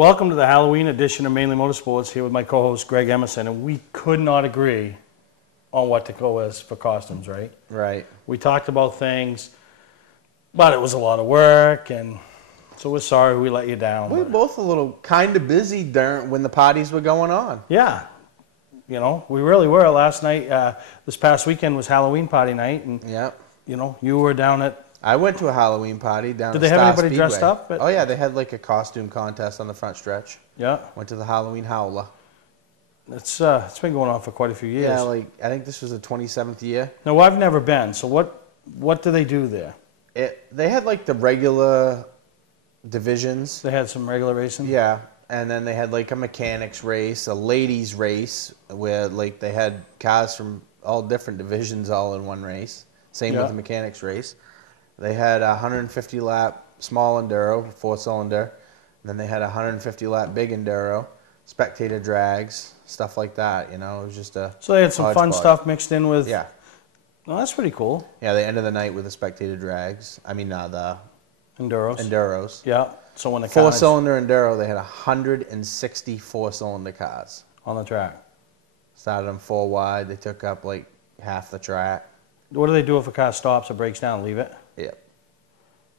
Welcome to the Halloween edition of Mainely Motorsports, here with my co-host Greg Emerson, and we could not agree on what to go as for costumes, right? Right. We talked about things, but it was a lot of work, and so we're sorry we let you down. We were both a little kind of busy during when the parties were going on. Yeah, you know, we really were. Last night, this past weekend was Halloween party night, and you know, you were down at. I went to a Halloween party down at Star Speedway. Did they have anybody dressed up? Oh yeah, they had like a costume contest on the front stretch. Yeah. Went to the Halloween Howler. It's been going on for quite a few years. Yeah, like I think this was the 27th year. No, I've never been. So what do they do there? They had like the regular divisions. They had some regular racing? Yeah. And then they had like a mechanics race, a ladies race, where like they had cars from all different divisions all in one race. Same with the mechanics race. They had a 150 lap small enduro, 4-cylinder. Then they had a 150 lap big enduro, spectator drags, stuff like that. You know, it was just a. So they had some fun stuff mixed in with. Yeah. Well, that's pretty cool. Yeah, the end of the night with the spectator drags. I mean, the enduros. Yeah. So when the 4-cylinder enduro, they had 160 4-cylinder cars on the track. Started them 4 wide. They took up like half the track. What do they do if a car stops or breaks down? Leave it? Yeah.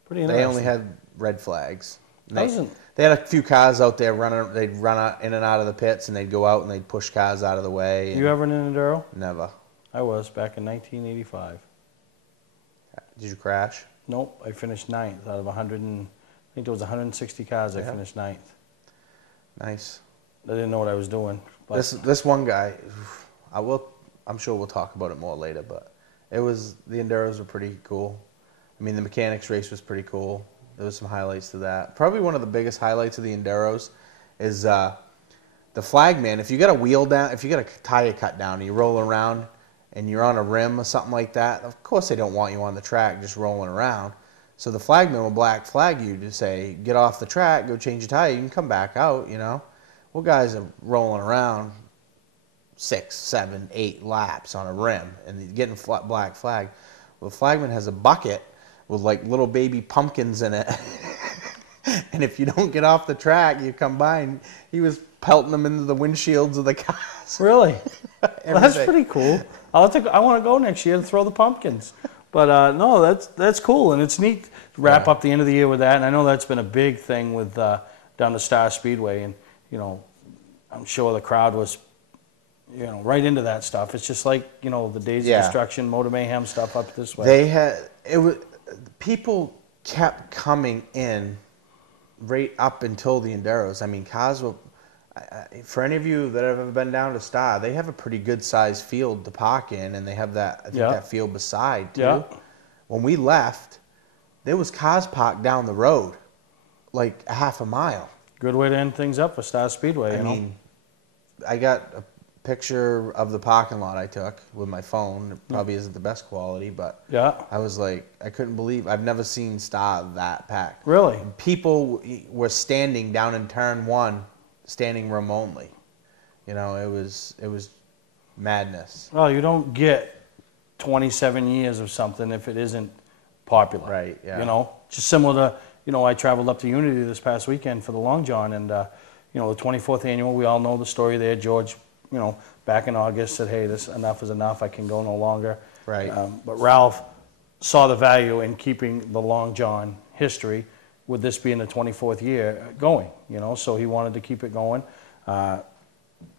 Pretty interesting. They only had red flags. They had a few cars out there running. They'd run in and out of the pits, and they'd go out and they'd push cars out of the way. You ever in an enduro? Never. I was back in 1985. Did you crash? Nope. I finished 9th out of 100. I think there was 160 cars. I finished 9th. Nice. I didn't know what I was doing. But this one guy, I'm sure we'll talk about it more later, but the enduros were pretty cool. I mean, the mechanics race was pretty cool. There was some highlights to that. Probably one of the biggest highlights of the enduros is the flagman. If you got a wheel down, if you got a tire cut down, and you roll around and you're on a rim or something like that, of course they don't want you on the track just rolling around. So the flagman will black flag you to say, get off the track, go change your tire, you can come back out, you know. Well, guys are rolling around 6, 7, 8 laps on a rim and getting black flag. Well, the flagman has a bucket with like little baby pumpkins in it. And if you don't get off the track, you come by, and he was pelting them into the windshields of the cars. Really? Well, that's pretty cool. I want to go next year to throw the pumpkins. But no, that's cool, and it's neat to wrap up the end of the year with that. And I know that's been a big thing with down to Star Speedway, and you know, I'm sure the crowd was, you know, right into that stuff. It's just like, you know, the Days of Destruction, Motor Mayhem stuff up this way. People kept coming in right up until the enduros. I mean, cars were. For any of you that have ever been down to Star, they have a pretty good sized field to park in, and they have that, I think that field beside too. Yeah. When we left, there was cars parked down the road, like a half a mile. Good way to end things up for Star Speedway. I mean, I got a picture of the parking lot I took with my phone. It probably isn't the best quality, but I was like, I couldn't believe, I've never seen Star that packed. Really? People were standing down in turn 1. Standing room only. You know, it was madness. Well, you don't get 27 years of something if it isn't popular. Right, yeah. You know, just similar to, you know, I traveled up to Unity this past weekend for the Long John, and, you know, the 24th annual, we all know the story there. George, you know, back in August said, hey, this enough is enough. I can go no longer. Right. But Ralph saw the value in keeping the Long John history, with this being the 24th year going, you know, so he wanted to keep it going.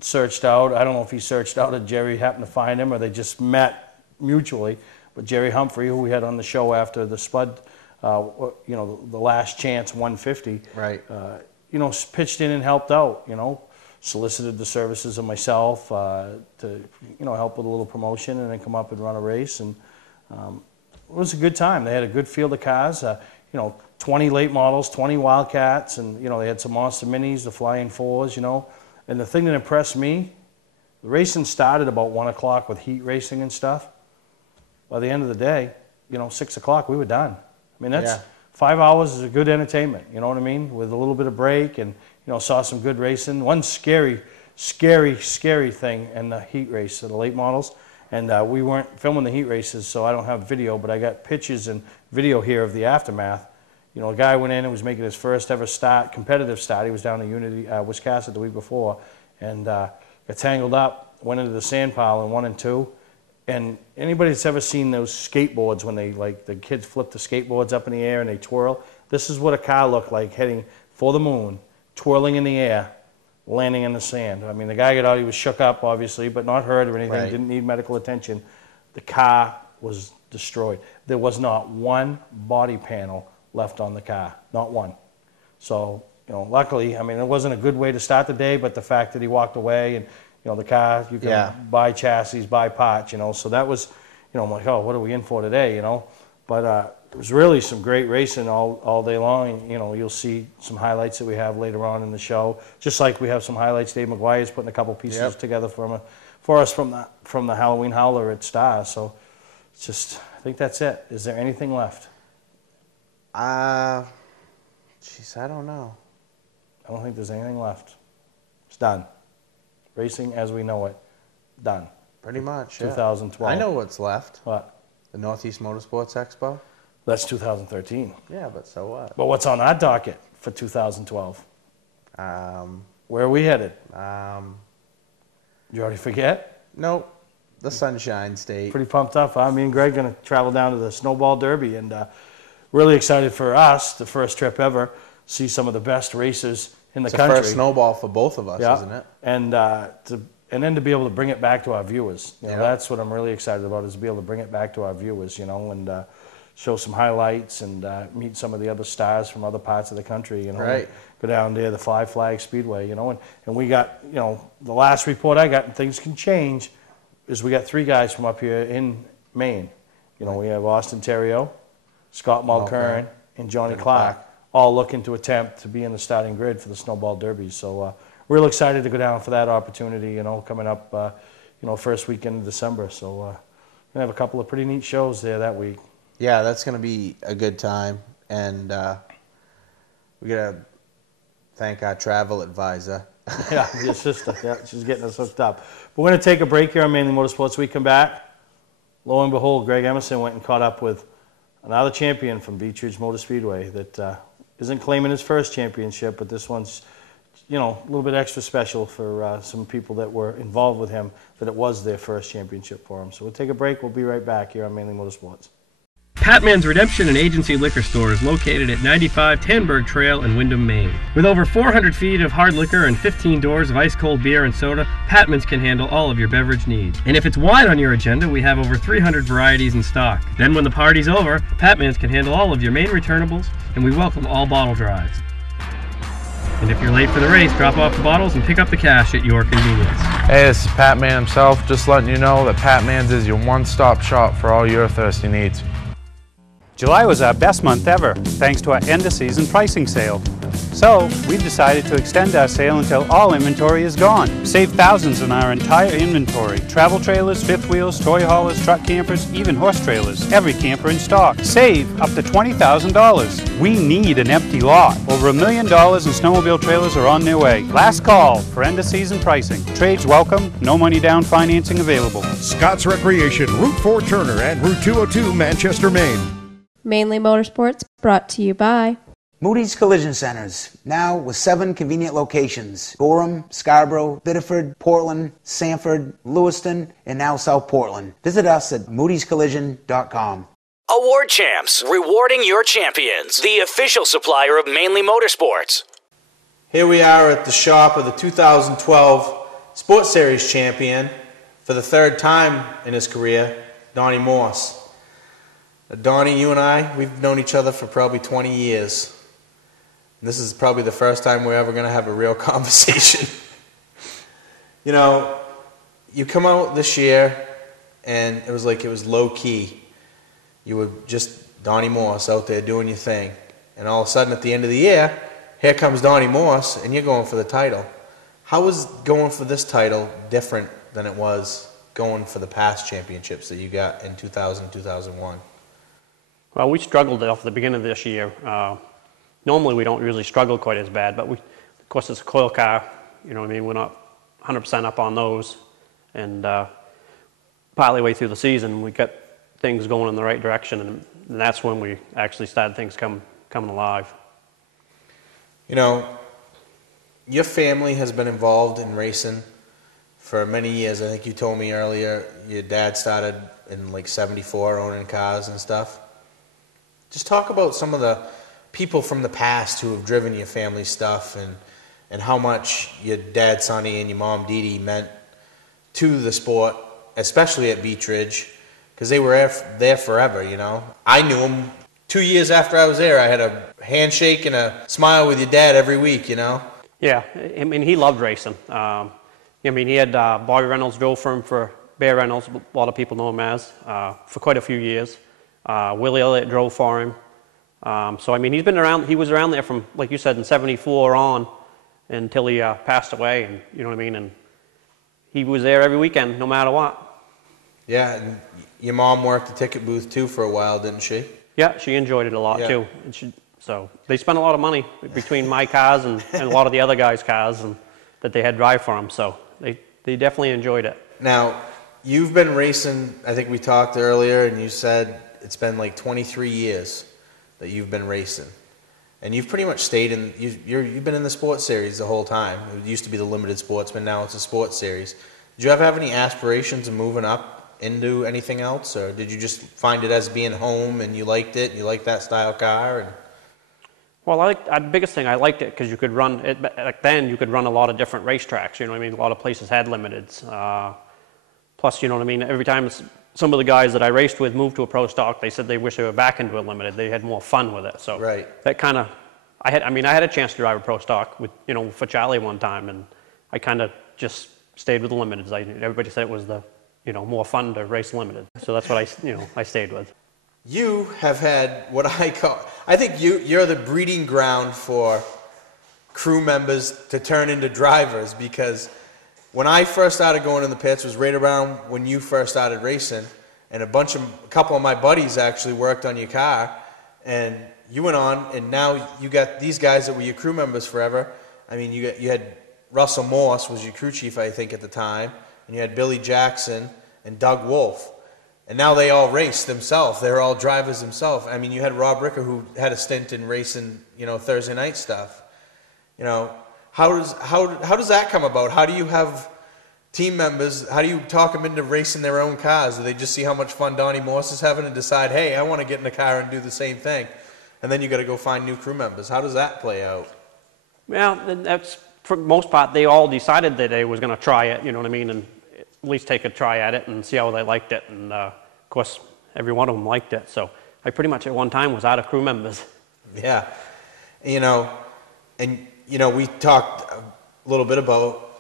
Searched out, I don't know if he searched out or Jerry happened to find him or they just met mutually, but Jerry Humphrey, who we had on the show after the Spud, you know, the Last Chance 150, right. You know, pitched in and helped out, you know, solicited the services of myself to, you know, help with a little promotion and then come up and run a race. And it was a good time. They had a good field of cars, you know, 20 late models, 20 Wildcats, and, you know, they had some Monster Minis, the Flying Fours, you know. And the thing that impressed me, the racing started about 1 o'clock with heat racing and stuff. By the end of the day, you know, 6 o'clock, we were done. I mean, that's 5 hours is a good entertainment, you know what I mean? With a little bit of break and, you know, saw some good racing. One scary thing in the heat race of the late models. And we weren't filming the heat races, so I don't have video, but I got pictures and video here of the aftermath. You know, a guy went in and was making his first ever competitive start. He was down in Unity, Wisconsin the week before, and got tangled up, went into the sand pile in 1 and 2. And anybody that's ever seen those skateboards when they, like, the kids flip the skateboards up in the air and they twirl, this is what a car looked like heading for the moon, twirling in the air, landing in the sand. I mean, the guy got out, he was shook up, obviously, but not hurt or anything, didn't need medical attention. The car was destroyed. There was not one body panel left on the car, not one. So, you know, luckily, I mean, it wasn't a good way to start the day, but the fact that he walked away and, you know, the car, you can buy chassis, buy parts, you know, so that was, you know, I'm like, oh, what are we in for today, you know? But it was really some great racing all day long, and, you know, you'll see some highlights that we have later on in the show, just like we have some highlights. Dave McGuire's putting a couple pieces together for us from the Halloween Howler at Star, so it's just, I think that's it. Is there anything left? Jeez, I don't know. I don't think there's anything left. It's done. Racing as we know it, done. Pretty much, 2012. I know what's left. What? The Northeast Motorsports Expo. That's 2013. Yeah, but so what? But what's on our docket for 2012? Where are we headed? You already forget? Nope. The Sunshine State. Pretty pumped up, huh? Me and Greg going to travel down to the Snowball Derby, and really excited for us, the first trip ever, see some of the best racers in the country. It's the first snowball for both of us, isn't it? And then to be able to bring it back to our viewers. You know, that's what I'm really excited about, is to be able to bring it back to our viewers, you know, and show some highlights and meet some of the other stars from other parts of the country, you know. Right. Go down there, the Flag Speedway, you know, and we got, you know, the last report I got, and things can change, is we got 3 guys from up here in Maine. You know, we have Austin Theriault, Scott Mulkern, and Johnny Clark, all looking to attempt to be in the starting grid for the Snowball Derby. So real excited to go down for that opportunity, you know, coming up, you know, first weekend of December. So we're going to have a couple of pretty neat shows there that week. Yeah, that's going to be a good time. And we got to thank our travel advisor. Yeah, your sister. Yeah, she's getting us hooked up. We're going to take a break here on Mainly Motorsports. We come back. Lo and behold, Greg Emerson went and caught up with another champion from Beech Ridge Motor Speedway that isn't claiming his first championship, but this one's, you know, a little bit extra special for some people that were involved with him, that it was their first championship for him. So we'll take a break. We'll be right back here on Mainly Motorsports. Patman's Redemption and Agency Liquor Store is located at 95 Tanberg Trail in Windham, Maine. With over 400 feet of hard liquor and 15 doors of ice-cold beer and soda, Patman's can handle all of your beverage needs. And if it's wine on your agenda, we have over 300 varieties in stock. Then when the party's over, Patman's can handle all of your Maine returnables, and we welcome all bottle drives. And if you're late for the race, drop off the bottles and pick up the cash at your convenience. Hey, this is Pat Man himself, just letting you know that Pat Man's is your one-stop shop for all your thirsty needs. July was our best month ever, thanks to our end-of-season pricing sale. So, we've decided to extend our sale until all inventory is gone. Save thousands on our entire inventory. Travel trailers, fifth wheels, toy haulers, truck campers, even horse trailers. Every camper in stock. Save up to $20,000. We need an empty lot. Over $1 million in snowmobile trailers are on their way. Last call for end-of-season pricing. Trades welcome, no money down financing available. Scott's Recreation, Route 4 Turner and Route 202 Manchester, Maine. Mainly Motorsports, brought to you by Moody's Collision Centers, now with 7 convenient locations: Gorham, Scarborough, Biddeford, Portland, Sanford, Lewiston, and now South Portland. Visit us at moodyscollision.com. Award Champs, rewarding your champions, the official supplier of Mainly Motorsports. Here we are at the shop of the 2012 Sports Series champion for the 3rd time in his career, Donnie Morse. Donnie, you and I, we've known each other for probably 20 years. And this is probably the first time we're ever going to have a real conversation. You know, you come out this year, and it was low-key. You were just Donnie Morse out there doing your thing. And all of a sudden, at the end of the year, here comes Donnie Morse, and you're going for the title. How was going for this title different than it was going for the past championships that you got in 2000, 2001? Well, we struggled off the beginning of this year. Normally we don't usually struggle quite as bad, but of course it's a coil car, you know what I mean, we're not 100% up on those. And partly way through the season we got things going in the right direction, and that's when we actually started things come coming alive. You know, your family has been involved in racing for many years. I think you told me earlier your dad started in like 74 owning cars and stuff. Just talk about some of the people from the past who have driven your family stuff and how much your dad Sonny and your mom Dee Dee meant to the sport, especially at Beech Ridge, because they were there forever, you know. I knew them 2 years after I was there. I had a handshake and a smile with your dad every week, you know. Yeah, I mean, he loved racing. I mean, he had Bobby Reynolds drove for him for Bear Reynolds, a lot of people know him as, for quite a few years. Willie Elliott drove for him. So, I mean, he was around there from, like you said, in 74 on until he passed away, and you know what I mean? And he was there every weekend, no matter what. Yeah, and your mom worked the ticket booth too for a while, didn't she? Yeah, she enjoyed it a lot too. And so they spent a lot of money between my cars and a lot of the other guys' cars that they had drive for them. So they definitely enjoyed it. Now, you've been racing, I think we talked earlier, and you said it's been like 23 years that you've been racing. And you've pretty much stayed in, you've been in the sports series the whole time. It used to be the limited sportsman, now it's a sports series. Did you ever have any aspirations of moving up into anything else, or did you just find it as being home and you liked it, you liked that style car? And... Well, the biggest thing, I liked it because you could run, back then you could run a lot of different racetracks, you know what I mean? A lot of places had limiteds. Plus, you know what I mean, every time some of the guys that I raced with moved to a pro stock, they said they wish they were back into a limited. They had more fun with it. So that kind of, I had a chance to drive a pro stock with, you know, for Charlie one time, and I kind of just stayed with the limiteds. Everybody said it was the, you know, more fun to race limited. So that's what I stayed with. You have had what I think you're the breeding ground for crew members to turn into drivers, because when I first started going in the pits was right around when you first started racing, and a couple of my buddies actually worked on your car, and you went on, and now you got these guys that were your crew members forever. I mean, you had Russell Morse was your crew chief, I think, at the time, and you had Billy Jackson and Doug Wolf, and now they all race themselves. They're all drivers themselves. I mean, you had Rob Ricker, who had a stint in racing, you know, Thursday night stuff. You know, how does that come about? How do you have team members, how do you talk them into racing their own cars? Do they just see how much fun Donnie Morse is having and decide, hey, I want to get in the car and do the same thing? And then you got to go find new crew members. How does that play out? Well, that's, for the most part, they all decided that they was going to try it, you know what I mean, and at least take a try at it and see how they liked it. And, of course, every one of them liked it. So I pretty much at one time was out of crew members. Yeah. You know, and, you know, we talked a little bit about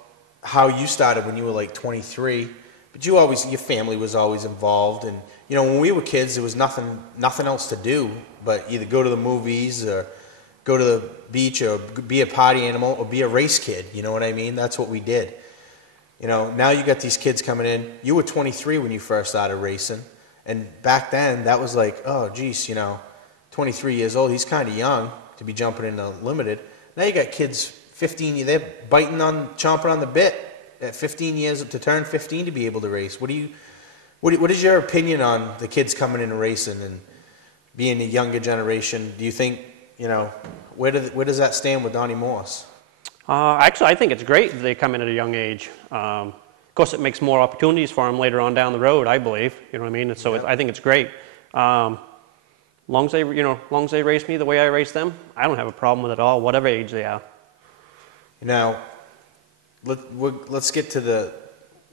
how you started when you were like 23, but your family was always involved. And, you know, when we were kids, there was nothing else to do but either go to the movies or go to the beach or be a party animal or be a race kid. You know what I mean? That's what we did. You know, now you got these kids coming in. You were 23 when you first started racing. And back then, that was like, oh, geez, you know, 23 years old. He's kind of young to be jumping into limited. Now you got kids 15, they're chomping on the bit at 15 years to turn 15 to be able to race. What is your opinion on the kids coming into racing and being the younger generation? Do you think, you know, where does that stand with Donnie Morse? Actually, I think it's great that they come in at a young age. Of course, it makes more opportunities for them later on down the road, I believe. You know what I mean? And so I think it's great. Long as they race me the way I race them, I don't have a problem with it at all, whatever age they are. Now, let's get to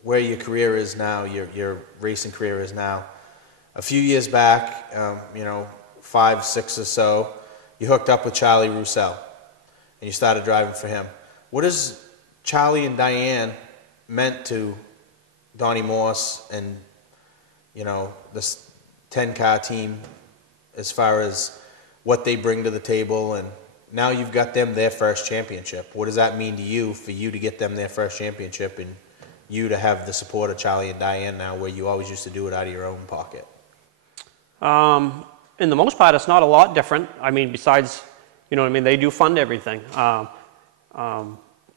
where your career is now, your racing career is now. A few years back, 5, 6 or so, you hooked up with Charlie Roussel, and you started driving for him. What has Charlie and Diane meant to Donnie Morse and, you know, this 10-car team as far as what they bring to the table? And now you've got them their first championship. What does that mean to you for you to get them their first championship and you to have the support of Charlie and Diane now, where you always used to do it out of your own pocket? In the most part, it's not a lot different. I mean, besides, you know what I mean, they do fund everything.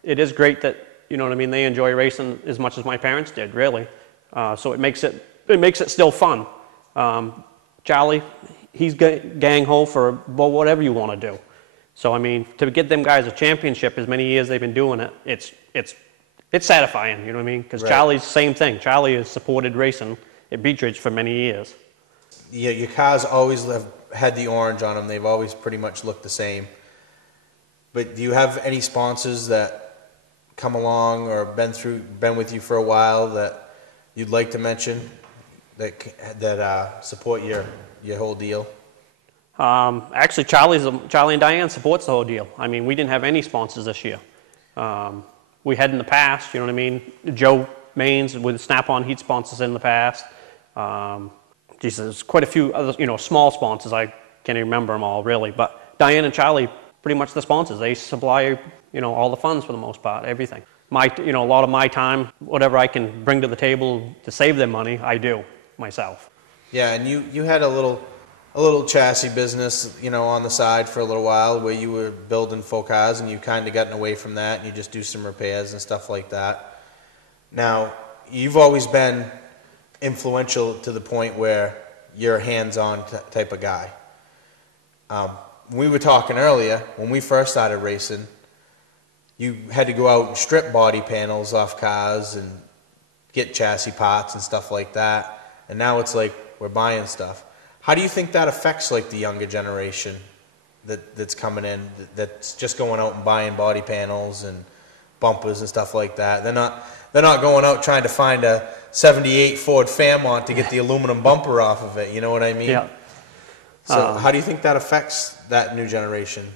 It is great that, you know what I mean, they enjoy racing as much as my parents did, really. So it makes it still fun. Charlie, he's gang ho for whatever you want to do. So I mean, to get them guys a championship, as many years they've been doing it, it's satisfying. You know what I mean? Because Charlie's the same thing. Charlie has supported racing at Beech Ridge for many years. Yeah, your cars always have had the orange on them. They've always pretty much looked the same. But do you have any sponsors that come along or been with you for a while that you'd like to mention that support your whole deal? Actually, Charlie and Diane supports the whole deal. I mean, we didn't have any sponsors this year. We had in the past, you know what I mean? Joe Maines with Snap-on Heat sponsors in the past. There's quite a few other, small sponsors. I can't even remember them all really. But Diane and Charlie, pretty much the sponsors. They supply, all the funds for the most part, everything. A lot of my time, whatever I can bring to the table to save them money, I do myself. Yeah, and you had a little chassis business, on the side for a little while where you were building full cars, and you've kind of gotten away from that and you just do some repairs and stuff like that. Now, you've always been influential to the point where you're a hands-on type of guy. We were talking earlier, when we first started racing, you had to go out and strip body panels off cars and get chassis parts and stuff like that. And now it's like we're buying stuff. How do you think that affects like the younger generation that's coming in, that's just going out and buying body panels and bumpers and stuff like that? They're not going out trying to find a 78 Ford Fairmont to get the aluminum bumper off of it. You know what I mean? Yeah. So how do you think that affects that new generation,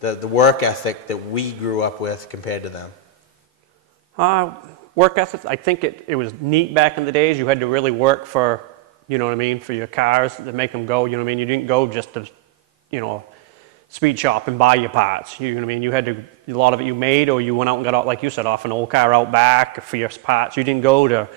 the work ethic that we grew up with compared to them? Work ethic, I think it was neat back in the days. You had to really work for, for your cars to make them go. You didn't go just to, speed shop and buy your parts. You know what I mean? You had to, a lot of it you made, or you went out and got out, like you said, off an old car out back for your parts. You didn't go to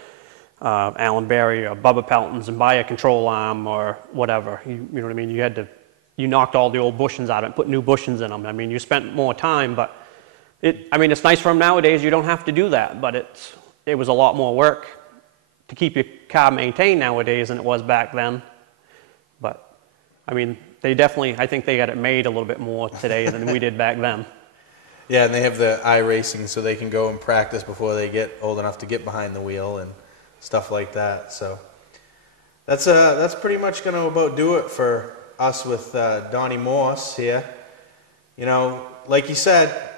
Allen Berry or Bubba Pelton's and buy a control arm or whatever. You know what I mean? You knocked all the old bushings out of it and put new bushings in them. I mean, you spent more time, but it's nice for them nowadays. You don't have to do that, but it was a lot more work to keep your car maintained nowadays than it was back then. But I mean, I think they got it made a little bit more today than we did back then. Yeah, and they have the iRacing so they can go and practice before they get old enough to get behind the wheel and stuff like that. So that's pretty much going to about do it for us with Donnie Morse here. Like you said,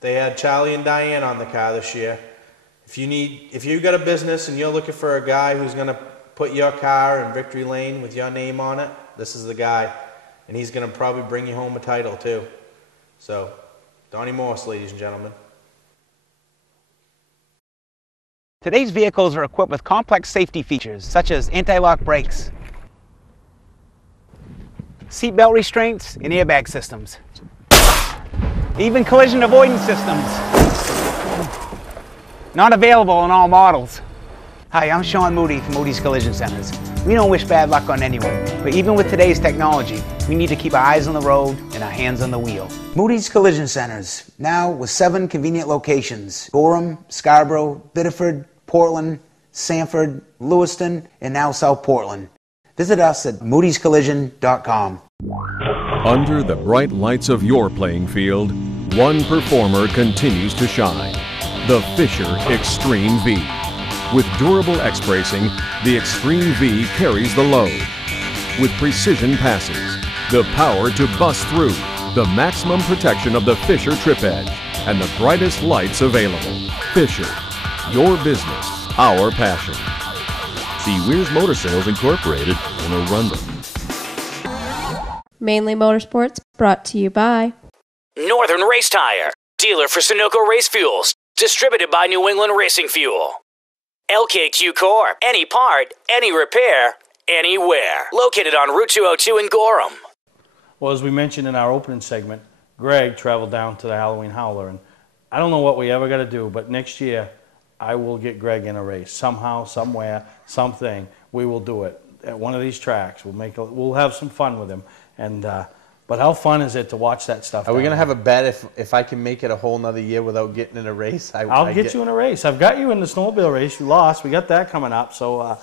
they had Charlie and Diane on the car this year. If you got a business and you're looking for a guy who's going to put your car in victory lane with your name on it, this is the guy. And he's going to probably bring you home a title too. So, Donnie Morse, ladies and gentlemen. Today's vehicles are equipped with complex safety features such as anti-lock brakes, seatbelt restraints, and airbag systems. Even collision avoidance systems. Not available in all models. Hi, I'm Sean Moody from Moody's Collision Centers. We don't wish bad luck on anyone, but even with today's technology, we need to keep our eyes on the road and our hands on the wheel. Moody's Collision Centers, now with 7 convenient locations: Gorham, Scarborough, Biddeford, Portland, Sanford, Lewiston, and now South Portland. Visit us at moodyscollision.com. Under the bright lights of your playing field, one performer continues to shine: the Fisher Extreme V. With durable X-bracing, the Extreme V carries the load. With precision passes, the power to bust through, the maximum protection of the Fisher Trip Edge, and the brightest lights available. Fisher, your business, our passion. See Weir's Motor Sales Incorporated in Arundel. Mainly Motorsports, brought to you by Northern Race Tire, dealer for Sunoco Race Fuels, distributed by New England Racing Fuel. LKQ Corp, any part, any repair, anywhere. Located on Route 202 in Gorham. Well, as we mentioned in our opening segment, Greg traveled down to the Halloween Howler, and I don't know what we ever got to do, but next year I will get Greg in a race. Somehow, somewhere, something, we will do it at one of these tracks. We'll have some fun with him, and but how fun is it to watch that stuff? Are we going to have a bet if I can make it a whole nother year without getting in a race? I'll get you in a race. I've got you in the snowmobile race. You lost. We got that coming up. So,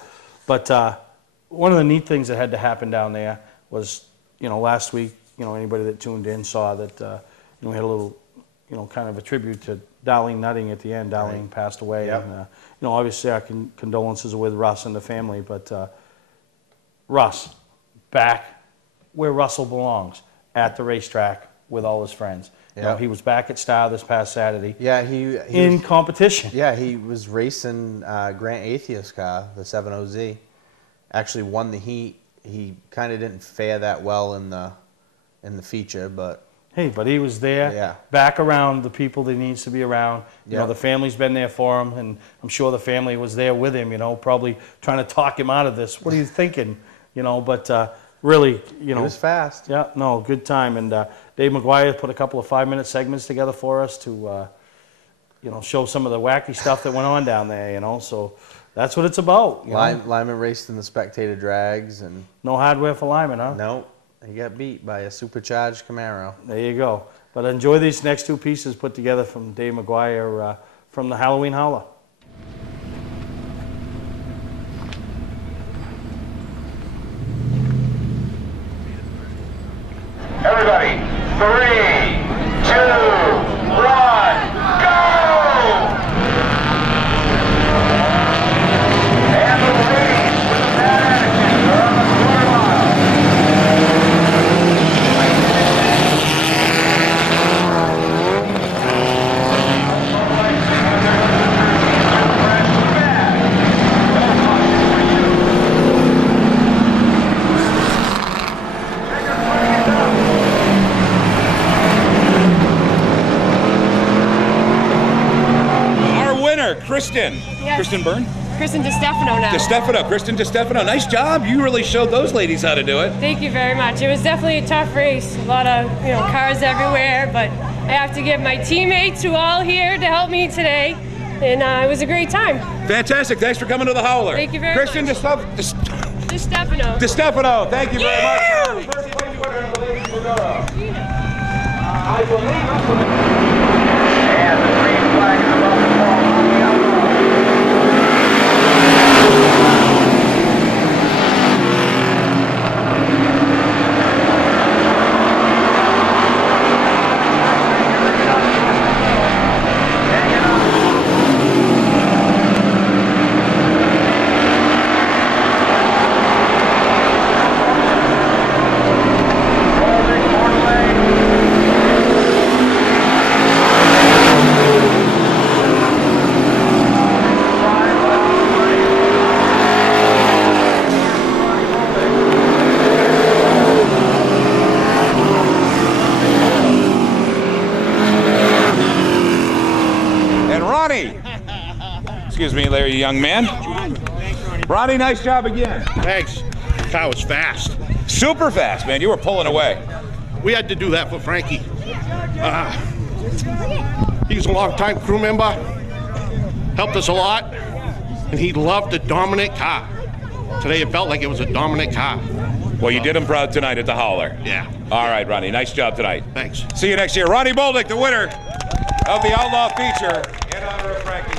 but one of the neat things that had to happen down there was last week, anybody that tuned in saw that we had a little, kind of a tribute to Darlene Nutting at the end. Darlene passed away. Yep. And, obviously our condolences are with Russ and the family, but Russ, back where Russell belongs, at the racetrack with all his friends. Yep. He was back at Star this past Saturday. Yeah, he in was, competition. Yeah, he was racing Grant Atheist car, the 70Z. Actually won the heat. He kind of didn't fare that well in the feature, but hey, but he was there, yeah, back around the people that he needs to be around. Yeah. The family's been there for him, and I'm sure the family was there with him. Probably trying to talk him out of this. What are you thinking? But really, it was fast. Yeah, no, good time. And Dave McGuire put a couple of 5-minute segments together for us to, show some of the wacky stuff that went on down there. So that's what it's about. Lyman raced in the spectator drags, and no hardware for Lyman, huh? No, he got beat by a supercharged Camaro. There you go. But enjoy these next two pieces put together from Dave McGuire from the Halloween Howler. Everybody, 3, 2, 1, go! And the ladies with a bad attitude are on the quarter Kristen. Yes. Kristen Byrne? Kristen DeStefano now. DeStefano. Kristen DeStefano. Nice job. You really showed those ladies how to do it. Thank you very much. It was definitely a tough race. A lot of cars everywhere, but I have to give my teammates who are all here to help me today, and it was a great time. Fantastic. Thanks for coming to the Howler. Thank you very Kristen much. DeStefano. DeStefano. Thank you very much. I believe and the green flag is above the wall on the Excuse me, Larry, young man. Ronnie, nice job again. Thanks. Car was fast. Super fast, man. You were pulling away. We had to do that for Frankie. He's a long-time crew member, helped us a lot, and he loved the dominant car. Today it felt like it was a dominant car. Well, you did him proud tonight at the Howler. Yeah. All right, Ronnie. Nice job tonight. Thanks. See you next year. Ronnie Boldick, the winner of the Outlaw feature in honor of Frankie.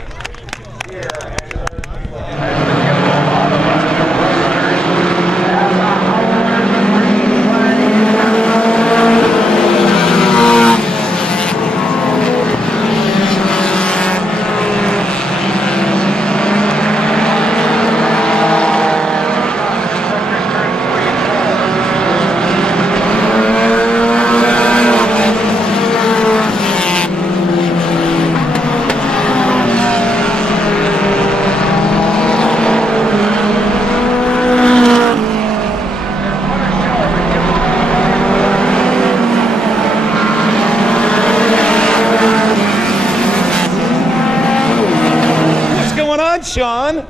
Sean?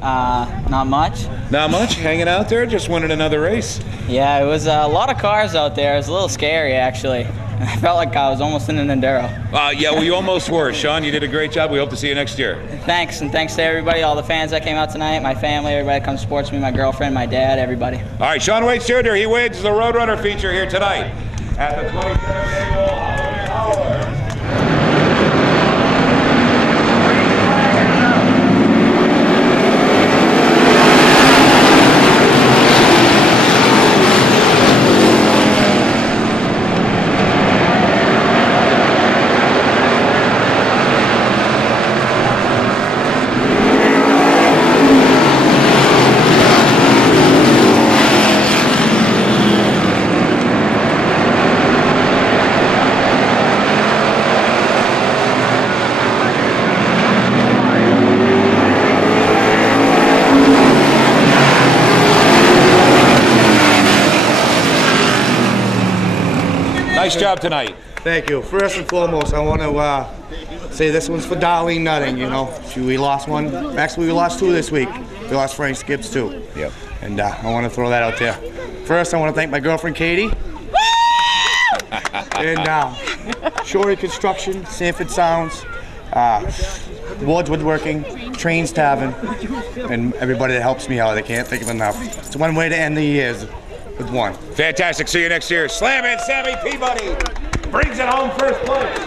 Not much. Not much? Hanging out there? Just winning another race? Yeah, it was a lot of cars out there. It was a little scary, actually. I felt like I was almost in an Enduro. Yeah, well, you almost were. Sean, you did a great job. We hope to see you next year. Thanks, and thanks to everybody, all the fans that came out tonight, my family, everybody that comes sports me, my girlfriend, my dad, everybody. All right, Sean Waits Jr., he wins the Roadrunner feature here tonight at the 27th annual Halloween Howler. Nice job tonight. Thank you. First and foremost, I want to say this one's for Darlene Nutting, you know. We lost one. Actually, we lost two this week. We lost Frank Skips, too. Yep. And I want to throw that out there. First, I want to thank my girlfriend, Katie. And Shorey Construction, Sanford Sounds, Ward's Woodworking, Trains Tavern, and everybody that helps me out. I can't think of enough. It's one way to end the years with one. Fantastic. See you next year. Slam it, Sammy Peabody. Brings it home first place.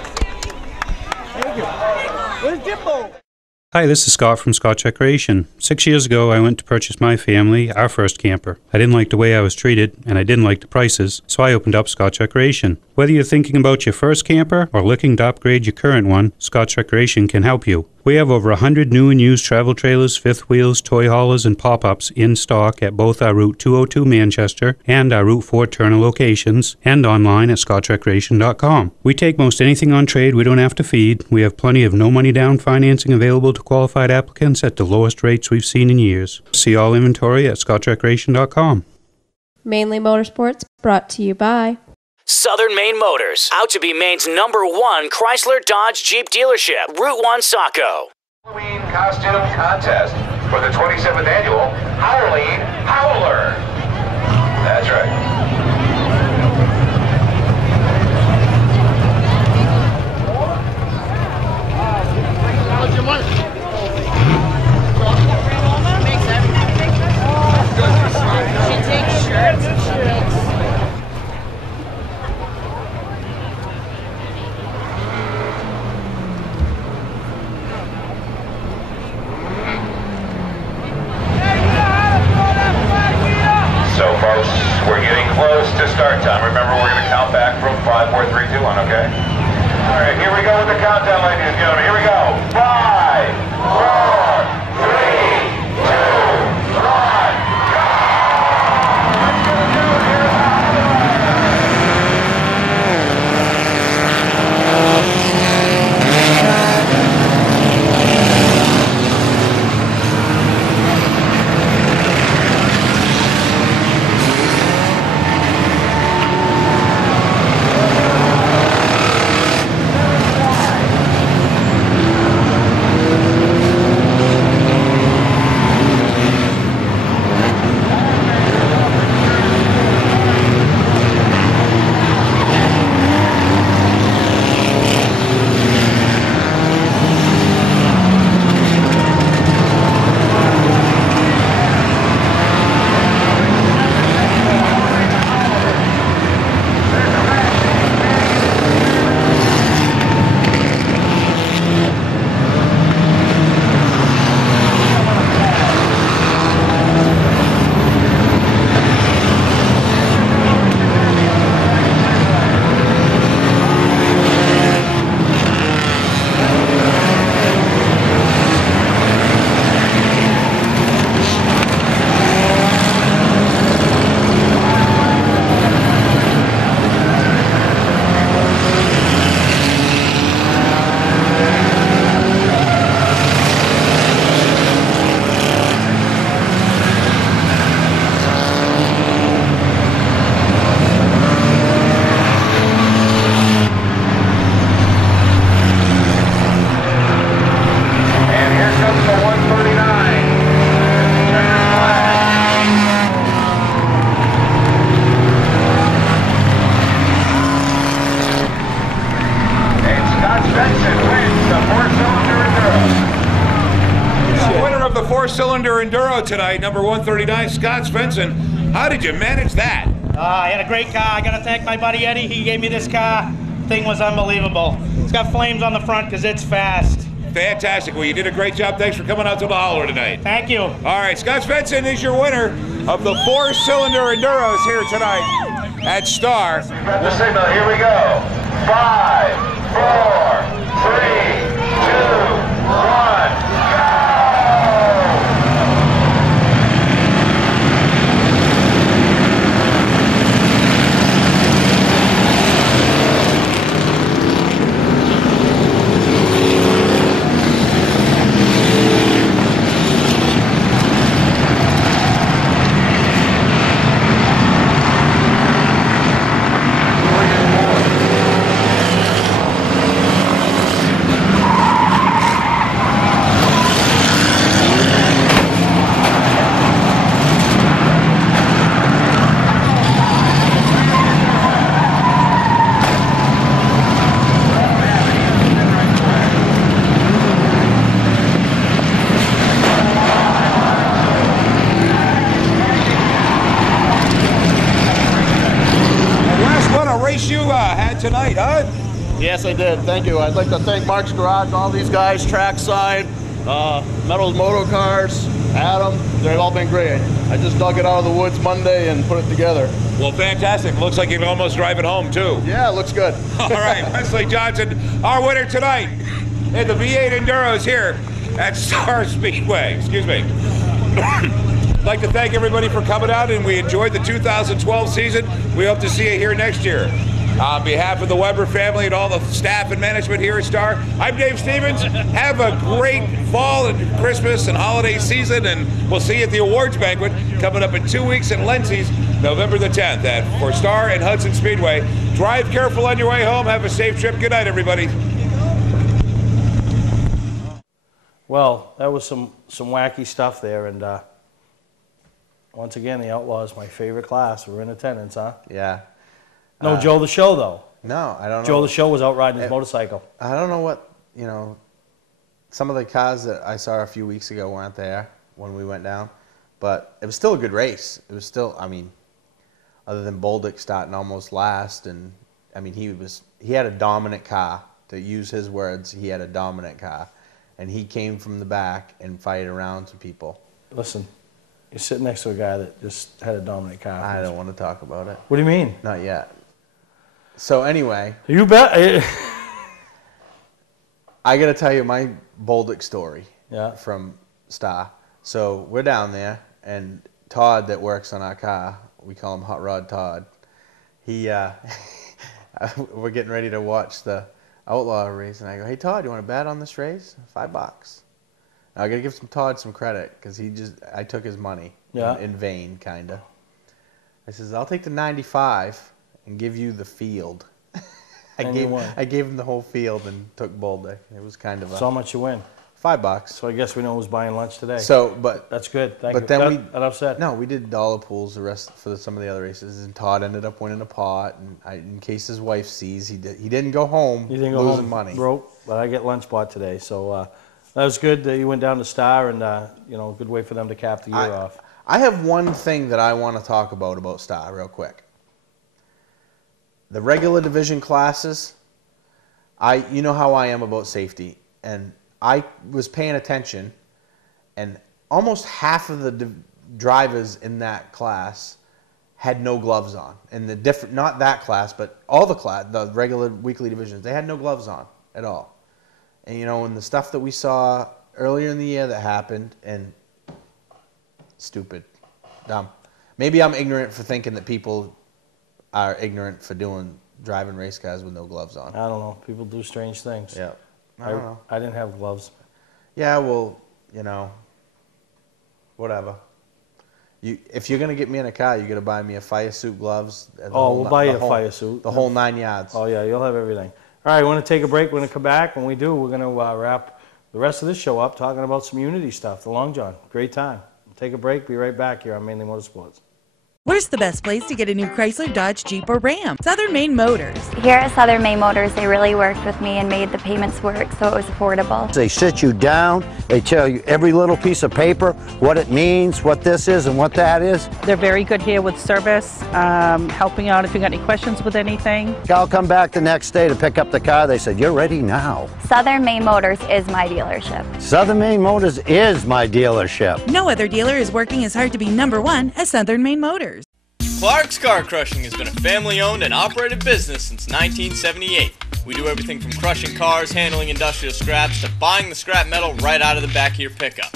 Thank you. Where's Jimbo? Hi, this is Scott from Scott Recreation. 6 years ago, I went to purchase my family our first camper. I didn't like the way I was treated, and I didn't like the prices, so I opened up Scott Recreation. Whether you're thinking about your first camper or looking to upgrade your current one, Scott Recreation can help you. We have over 100 new and used travel trailers, fifth wheels, toy haulers, and pop-ups in stock at both our Route 202 Manchester and our Route 4 Turner locations, and online at scotchrecreation.com. We take most anything on trade we don't have to feed. We have plenty of no-money-down financing available to qualified applicants at the lowest rates we've seen in years. See all inventory at scotchrecreation.com. Mainly Motorsports, brought to you by Southern Maine Motors, out to be Maine's #1 Chrysler Dodge Jeep dealership, Route 1 Saco. Halloween costume contest for the 27th annual Halloween Howler. That's right. She takes shirts and she makes. So, folks, we're getting close to start time. Remember, we're going to count back from 5, 4, 3, 2, 1, okay? All right, here we go with the countdown, ladies and gentlemen. Here we go. 5, 4, 3, 2, 1. Four-cylinder Enduro tonight, number 139, Scott Svensson. How did you manage that? I had a great car. I got to thank my buddy Eddie. He gave me this car. Thing was unbelievable. It's got flames on the front because it's fast. Fantastic. Well, you did a great job. Thanks for coming out to the Howler tonight. Thank you. All right, Scott Svensson is your winner of the four-cylinder Enduros here tonight at Star. Got the signal. Here we go. 5, 4, 3, 2, 1. Yes, I did. Thank you. I'd like to thank Mark's Garage, all these guys, Trackside, Metals Moto Cars, Adam. They've all been great. I just dug it out of the woods Monday and put it together. Well, fantastic. Looks like you can almost drive it home, too. Yeah, it looks good. All right, Wesley Johnson, our winner tonight in the V8 Enduros here at Star Speedway. Excuse me. I'd like to thank everybody for coming out, and we enjoyed the 2012 season. We hope to see you here next year. On behalf of the Weber family and all the staff and management here at Star, I'm Dave Stevens. Have a great fall and Christmas and holiday season, and we'll see you at the awards banquet coming up in 2 weeks in Lindsay's, November the 10th for Star and Hudson Speedway. Drive careful on your way home. Have a safe trip. Good night, everybody. Well, that was some wacky stuff there, and once again, the Outlaws, my favorite class. We're in attendance, huh? Yeah. No Joe the Show, though. No, I don't know. Joe the Show was out riding his motorcycle. I don't know what, some of the cars that I saw a few weeks ago weren't there when we went down, but it was still a good race. It was still, other than Bolduc starting almost last, and, he had a dominant car. To use his words, he had a dominant car, and he came from the back and fight around some people. Listen. You're sitting next to a guy that just had a dominant car. I don't want to talk about it. What do you mean? Not yet. So anyway. You bet. I got to tell you my Bolduc story. Yeah. From Star. So we're down there, and Todd that works on our car, we call him Hot Rod Todd. He, we're getting ready to watch the Outlaw race, and I go, hey Todd, you want to bet on this race? $5. Now, I got to give Todd some credit, because I took his money in vain, kind of. I says, I'll take the 95 and give you the field. I gave him the whole field and took Bolduc. It was kind of So how much you win? $5. So I guess we know who's buying lunch today. So, but that's good. Thank you. Then enough said. No, we did dollar pools the rest for some of the other races, and Todd ended up winning a pot. And in case his wife sees, he didn't go home losing money. Broke, but I get lunch bought today. So that was good that you went down to Star, and a good way for them to cap the year off. I have one thing that I want to talk about Star real quick. The regular division classes, you know how I am about safety, and I was paying attention, and almost half of the drivers in that class had no gloves on. And not that class, but all the regular weekly divisions, they had no gloves on at all. And and the stuff that we saw earlier in the year that happened, and stupid, dumb. Maybe I'm ignorant for thinking that people are ignorant for driving race cars with no gloves on. I don't know. People do strange things. Yeah. I don't know. I didn't have gloves. Yeah, well, whatever. If you're going to get me in a car, you're going to buy me a fire suit, gloves. We'll buy you a fire suit. The whole 9 yards. Oh, yeah, you'll have everything. All right, we're going to take a break. We're going to come back. When we do, we're going to wrap the rest of this show up talking about some Unity stuff, the Long John. Great time. We'll take a break. Be right back here on Mainly Motorsports. Where's the best place to get a new Chrysler, Dodge, Jeep, or Ram? Southern Maine Motors. Here at Southern Maine Motors, they really worked with me and made the payments work so it was affordable. They sit you down, they tell you every little piece of paper, what it means, what this is and what that is. They're very good here with service, helping out if you got any questions with anything. I'll come back the next day to pick up the car. They said, you're ready now. Southern Maine Motors is my dealership. Southern Maine Motors is my dealership. No other dealer is working as hard to be #1 as Southern Maine Motors. Clark's Car Crushing has been a family-owned and operated business since 1978. We do everything from crushing cars, handling industrial scraps, to buying the scrap metal right out of the back of your pickup.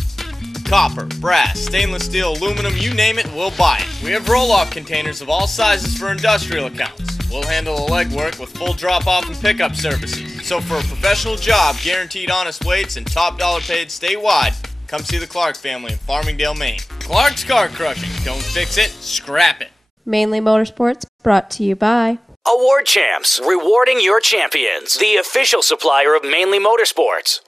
Copper, brass, stainless steel, aluminum, you name it, we'll buy it. We have roll-off containers of all sizes for industrial accounts. We'll handle the legwork with full drop-off and pickup services. So for a professional job, guaranteed honest weights, and top dollar paid statewide, come see the Clark family in Farmingdale, Maine. Clark's Car Crushing. Don't fix it, scrap it. Mainly Motorsports, brought to you by Award Champs, rewarding your champions. The official supplier of Mainly Motorsports.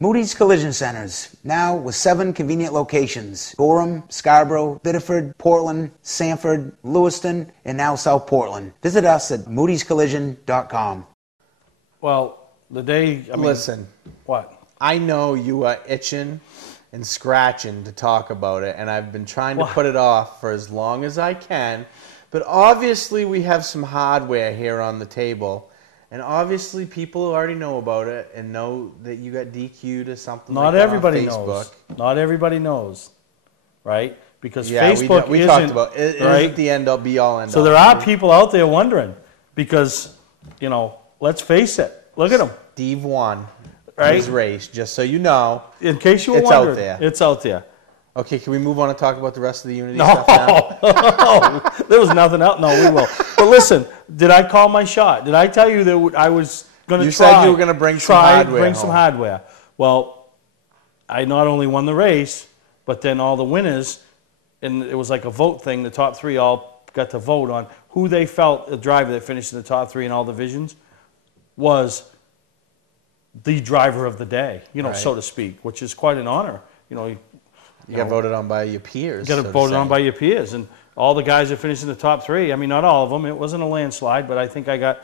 Moody's Collision Centers, now with 7 convenient locations. Gorham, Scarborough, Biddeford, Portland, Sanford, Lewiston, and now South Portland. Visit us at moodyscollision.com. Well, the day... Listen. What? I know you are itching and scratching to talk about it, and I've been trying to put it off for as long as I can. But obviously we have some hardware here on the table, And obviously, people already know about it and know that you got DQ'd or something Not like that everybody on Facebook. knows. Not everybody knows, right? Because Yeah, Facebook we isn't, talked about it. It right? isn't the end all, be all, end So all. there are people out there wondering because, you know, let's face it. Look at them. Steve won Right? his race, just so you know. In case you were it's wondering. out there. It's out there. Okay, can we move on and talk about the rest of the Unity No, stuff now? there was nothing else. No, we will. But listen, did I call my shot? Did I tell you that I was going to You said you were going to bring some hardware bring home. some hardware. Well, I not only won the race, but then all the winners, and it was like a vote thing. The top 3 all got to vote on who they felt the driver that finished in the top 3 in all divisions was the driver of the day, you know, Right. so to speak, which is quite an honor. You know, You got voted on by your peers. You got so to voted on say. by your peers, and all the guys that finished in the top 3. I mean, not all of them. It wasn't a landslide, but I think I got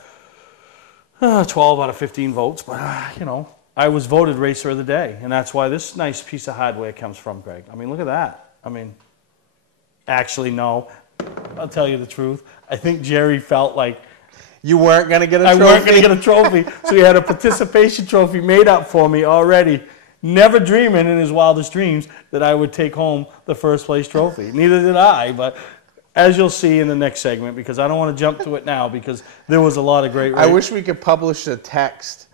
12 out of 15 votes. But you know, I was voted racer of the day, and that's why this nice piece of hardware comes from, Greg. I mean, look at that. I mean, actually, no. I'll tell you the truth. I think Jerry felt like you weren't going to get a I trophy. weren't going to get a trophy, so he had a participation trophy made up for me already. Never dreaming in his wildest dreams that I would take home the first place trophy. Neither did I, but as you'll see in the next segment, because I don't want to jump to it now because there was a lot of great I wish we could publish a text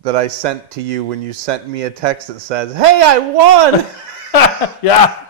that I sent to you when you sent me a text that says, "Hey, I won!" Yeah.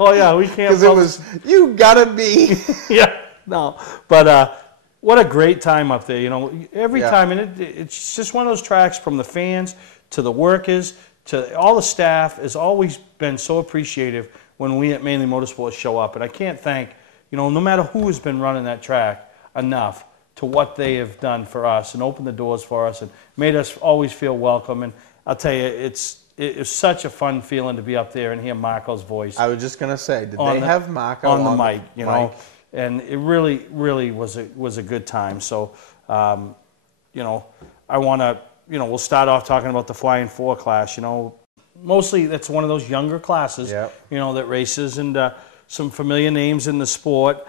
Oh yeah, we can't. Because it was, you gotta be. Yeah, no. But what a great time up there. You know, every Yeah. time, and it's just one of those tracks from the fans to the workers to all the staff has always been so appreciative when we at Mainely Motorsports show up. And I can't thank, you know, no matter who has been running that track enough to what they have done for us and opened the doors for us and made us always feel welcome. And I'll tell you, it's such a fun feeling to be up there and hear Marco's voice. I was just gonna say, did they have Marco on the mic? You know, and it really was a good time. So, you know, I want to, you know, we'll start off talking about the Flying 4 class. You know, mostly that's one of those younger classes. You know, that races and some familiar names in the sport.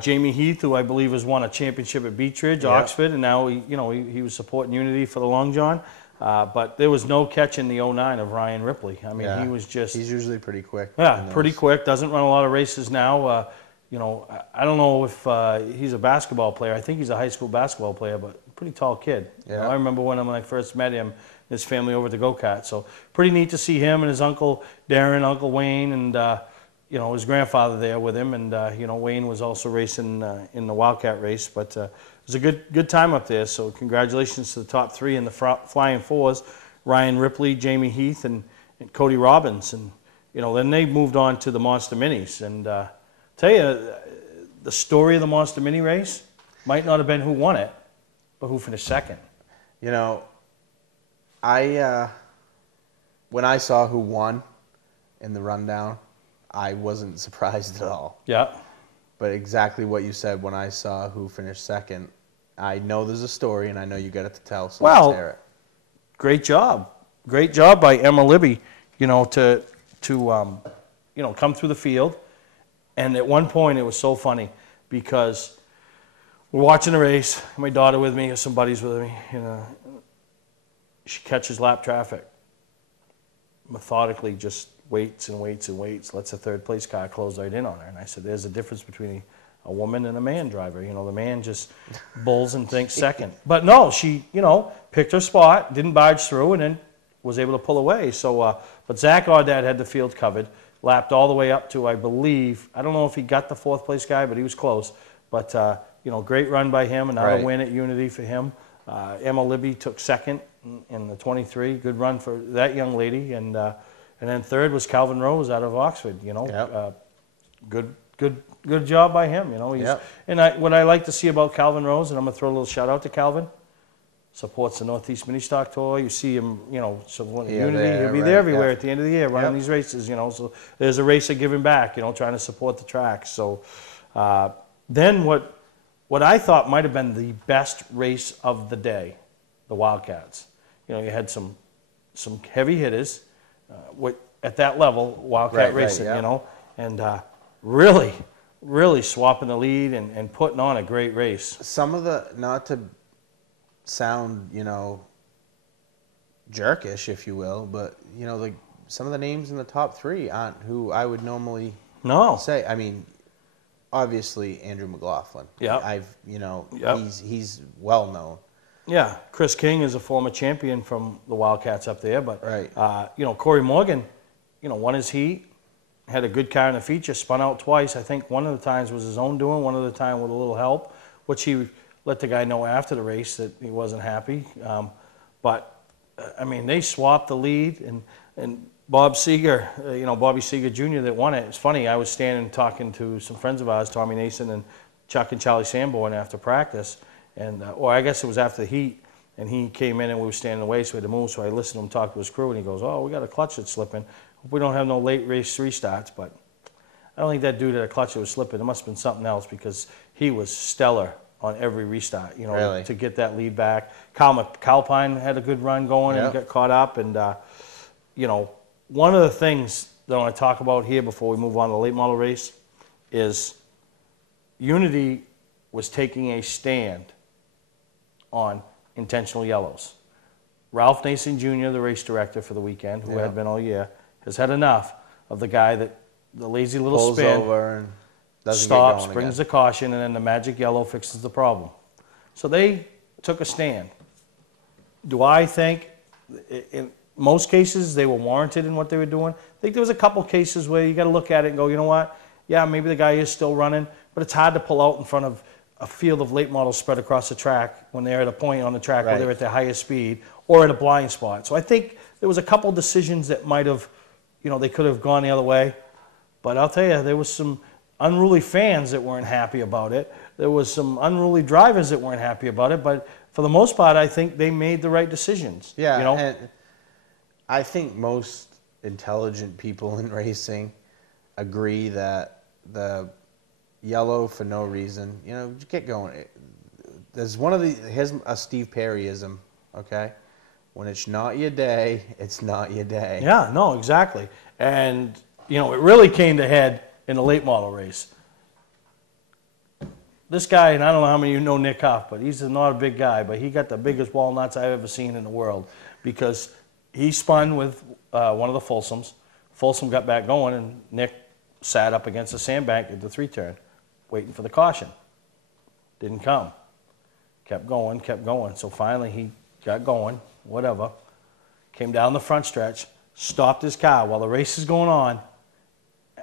Jamie Heath, who I believe has won a championship at Beech Ridge, Oxford, and now he was supporting Unity for the Long John. But there was no catching the 09 of Ryan Ripley. I mean, he was just... He's usually pretty quick. Yeah, pretty quick. Doesn't run a lot of races now. You know, I don't know if he's a basketball player. I think he's a high school basketball player, but pretty tall kid. You know, I remember when I first met him, his family over at the go-kart. So pretty neat to see him and his uncle Darren, Uncle Wayne, and you know, his grandfather there with him. And you know, Wayne was also racing in the Wildcat race. But it was a good time up there. So congratulations to the top 3 in the Flying 4s, Ryan Ripley, Jamie Heath, and Cody Robbins. And you know, then they moved on to the Monster Minis. And tell you, the story of the Monster Mini race might not have been who won it, but who finished second. You know, when I saw who won in the rundown, I wasn't surprised at all. Yeah. But exactly what you said when I saw who finished second, I know there's a story and I know you got it to tell, so let's hear it. Great job. Great job by Emma Libby, you know, to you know, come through the field. And at one point it was so funny because we're watching the race, my daughter with me, some buddies with me, you know, she catches lap traffic. Methodically just waits and waits and waits, lets a third place car close right in on her. And I said, there's a difference between a woman and a man driver. You know, the man just bulls and thinks second. But no, she, you know, picked her spot, didn't barge through, and then was able to pull away. So, but Zach Audad had the field covered, lapped all the way up to, I believe, I don't know if he got the 4th place guy, but he was close. But, you know, great run by him, another win at Unity for him. Emma Libby took second in the 23. Good run for that young lady. And then third was Calvin Rose out of Oxford, you know. Good job by him, you know. And what I like to see about Calvin Rose, and I'm going to throw a little shout out to Calvin, supports the Northeast Mini Stock Tour. You see him, you know, so Unity, he'll be there everywhere at the end of the year running these races, you know. So there's a race of giving back, you know, trying to support the track. So then what I thought might have been the best race of the day, the Wildcats. You know, you had some heavy hitters at that level, Wildcat racing, you know, and really swapping the lead and putting on a great race. Some of the, not to sound, you know, jerkish, if you will, but, you know, some of the names in the top 3 aren't who I would normally say. I mean, obviously Andrew McLaughlin. Yeah. You know, Yep. he's well known. Yeah, Chris King is a former champion from the Wildcats up there, but right. You know, Corey Morgan, you know, won his heat, had a good car in the feature, spun out twice. I think one of the times was his own doing, one of the time with a little help, which he let the guy know after the race that he wasn't happy. But I mean, they swapped the lead, and Bob Seeger, you know, Bobby Seeger Jr. that won it. It's funny, I was standing talking to some friends of ours, Tommy Nason and Chuck and Charlie Sanborn after practice, and or I guess it was after the heat, and he came in and we were standing away, so we had to move. So I listened to him talk to his crew, and he goes, "Oh, we got a clutch that's slipping. Hope we don't have no late race restarts." But I don't think that dude had a clutch that was slipping. It must have been something else, because he was stellar on every restart, you know, really? to get that lead back. Calpine had a good run going and got caught up, and you know, one of the things that I want to talk about here before we move on to the late model race is Unity was taking a stand on intentional yellows. Ralph Nason Jr., the race director for the weekend, who had been all year, has had enough of the guy that the lazy little pulls spin over and doesn't stops, get going brings again. the caution, and then the magic yellow fixes the problem. So they took a stand. Do I think in most cases they were warranted in what they were doing? I think there was a couple cases where you got to look at it and go, you know what? Yeah, maybe the guy is still running, but it's hard to pull out in front of a field of late models spread across the track when they're at a point on the track where they're at their highest speed or at a blind spot. So I think there was a couple decisions that might have, you know, they could have gone the other way. But I'll tell you, there was some unruly fans that weren't happy about it. There was some unruly drivers that weren't happy about it. But for the most part, I think they made the right decisions. Yeah, you know? and I think most intelligent people in racing agree that the yellow for no reason, you know, just get going. There's one of the, here's a Steve Perryism, okay? When it's not your day, it's not your day. Yeah, no, exactly. And, you know, it really came to head in the late model race. This guy, and I don't know how many of you know Nick Huff, but he's not a big guy, but he got the biggest walnuts I've ever seen in the world, because he spun with one of the Folsoms. Folsom got back going, and Nick sat up against the sandbank at the 3-turn, waiting for the caution. Didn't come. Kept going, kept going. So finally he got going, whatever. Came down the front stretch, stopped his car while the race is going on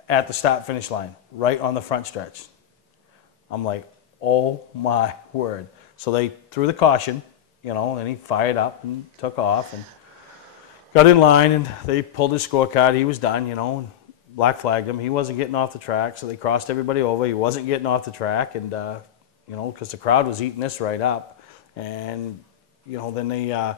at the start-finish line, right on the front stretch. I'm like, oh my word. So they threw the caution, you know, and he fired up and took off and got in line, and they pulled his scorecard. He was done, you know, and black flagged him. He wasn't getting off the track, so they crossed everybody over. He wasn't getting off the track, and, you know, because the crowd was eating this right up. And, you know, then they